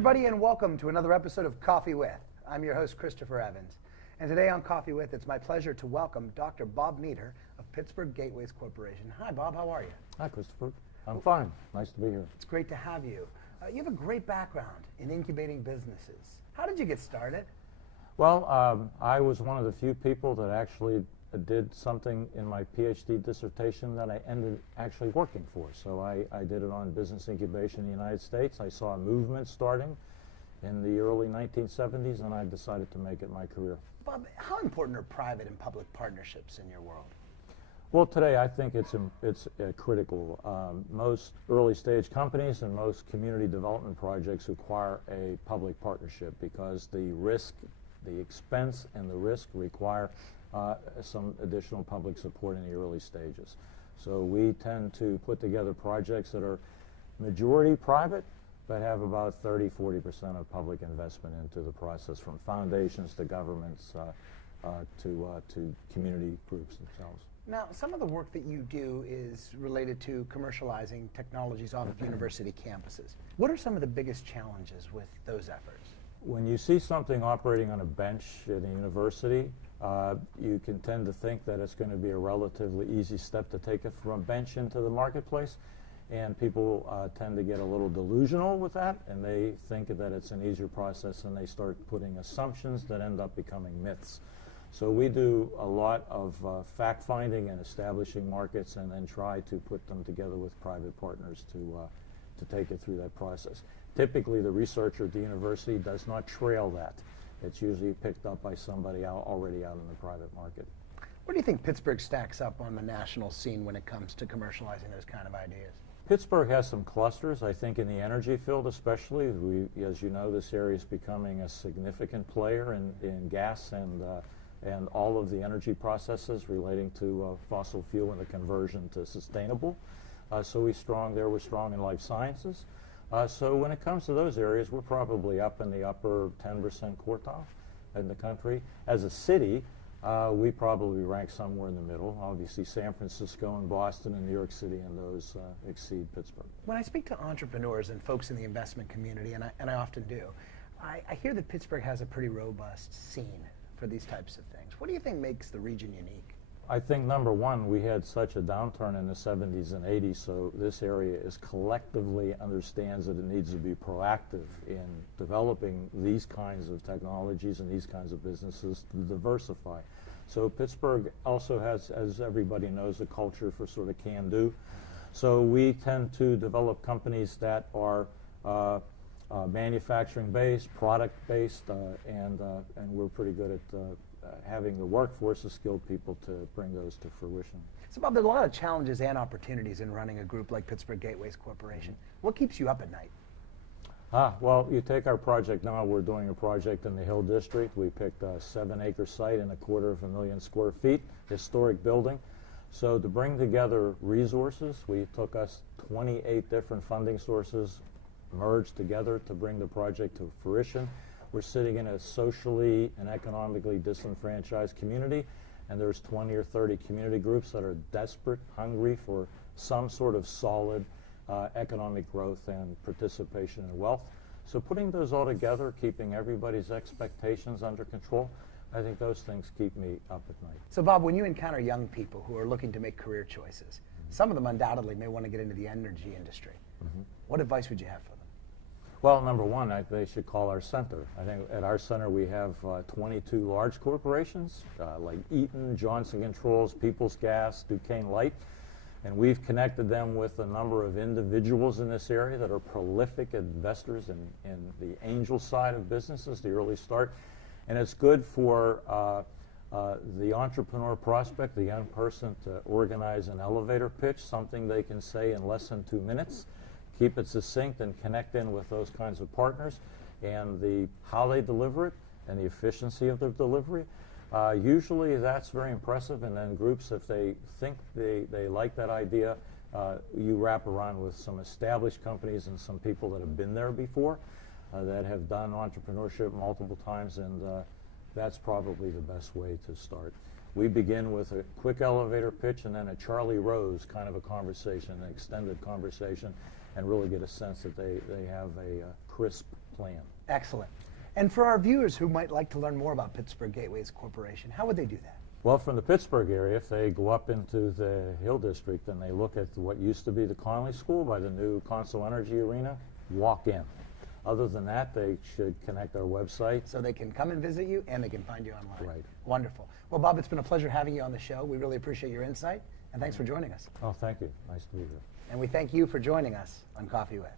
everybody, and welcome to another episode of Coffee With. I'm your host, Christopher Evans. And today on Coffee With, it's my pleasure to welcome Dr. Bob Meeder of Pittsburgh Gateways Corporation. Hi, Bob. How are you? Hi, Christopher. I'm fine. Nice to be here. It's great to have you. You have a great background in incubating businesses. How did you get started? Well, I was one of the few people that actually did something in my PhD dissertation that I ended actually working for. So I did it on business incubation in the United States. I saw a movement starting in the early 1970s, and I decided to make it my career. Bob, how important are private and public partnerships in your world? Well, today I think it's critical. Most early stage companies and most community development projects require a public partnership because the risk, the expense and the risk require some additional public support in the early stages. So we tend to put together projects that are majority private but have about 30–40% of public investment into the process, from foundations to governments to community groups themselves. Now, some of the work that you do is related to commercializing technologies off of university campuses. What are some of the biggest challenges with those efforts? When you see something operating on a bench at a university, you can tend to think that it's going to be a relatively easy step to take it from a bench into the marketplace, and people tend to get a little delusional with that, and they think that it's an easier process, and they start putting assumptions that end up becoming myths. So we do a lot of fact-finding and establishing markets, and then try to put them together with private partners to take it through that process. Typically, the researcher at the university does not trail that. It's usually picked up by somebody already out in the private market. Where do you think Pittsburgh stacks up on the national scene when it comes to commercializing those kind of ideas? Pittsburgh has some clusters, I think, in the energy field especially. As you know, this area is becoming a significant player in gas and all of the energy processes relating to fossil fuel and the conversion to sustainable. So we're strong there. We're strong in life sciences. So when it comes to those areas, we're probably up in the upper 10% quartile in the country. As a city, we probably rank somewhere in the middle. Obviously, San Francisco and Boston and New York City and those exceed Pittsburgh. When I speak to entrepreneurs and folks in the investment community, and I often do, I hear that Pittsburgh has a pretty robust scene for these types of things. What do you think makes the region unique? I think, number one, we had such a downturn in the 70s and 80s, so this area collectively understands that it needs to be proactive in developing these kinds of technologies and these kinds of businesses to diversify. So Pittsburgh also has, as everybody knows, a culture for sort of can-do. So we tend to develop companies that are manufacturing-based, product-based, and we're pretty good at having the workforce of skilled people to bring those to fruition. So Bob, there's a lot of challenges and opportunities in running a group like Pittsburgh Gateways Corporation. What keeps you up at night? Well, you take our project now. We're doing a project in the Hill District. We picked a 7-acre site and 250,000 square feet, historic building. So to bring together resources, we took us 28 different funding sources, merged together to bring the project to fruition. We're sitting in a socially and economically disenfranchised community, and there's 20 or 30 community groups that are desperate, hungry for some sort of solid economic growth and participation in wealth. So putting those all together, keeping everybody's expectations under control, I think those things keep me up at night. So Bob, when you encounter young people who are looking to make career choices, some of them undoubtedly may want to get into the energy industry. What advice would you have for them? Well, number one, they should call our center. I think at our center we have 22 large corporations like Etna, Johnson Controls, Peoples Gas, Duquesne Light, and we've connected them with a number of individuals in this area that are prolific investors in the angel side of businesses, the early start. And it's good for the entrepreneur prospect, the young person, to organize an elevator pitch, something they can say in less than 2 minutes. Keep it succinct and connect in with those kinds of partners, and how they deliver it and the efficiency of their delivery. Usually that's very impressive, and then groups, if they think they like that idea, you wrap around with some established companies and some people that have been there before, that have done entrepreneurship multiple times, and that's probably the best way to start. We begin with a quick elevator pitch and then a Charlie Rose kind of a conversation, an extended conversation, and really get a sense that they have a crisp plan. Excellent. And for our viewers who might like to learn more about Pittsburgh Gateways Corporation, how would they do that? Well, from the Pittsburgh area, if they go up into the Hill District and they look at what used to be the Connelley School by the new Consol Energy Arena, walk in. Other than that, they should connect our website. So they can come and visit you and they can find you online. Right. Wonderful. Well, Bob, it's been a pleasure having you on the show. We really appreciate your insight, and thanks for joining us. Oh, thank you. Nice to be here. And we thank you for joining us on Coffee With.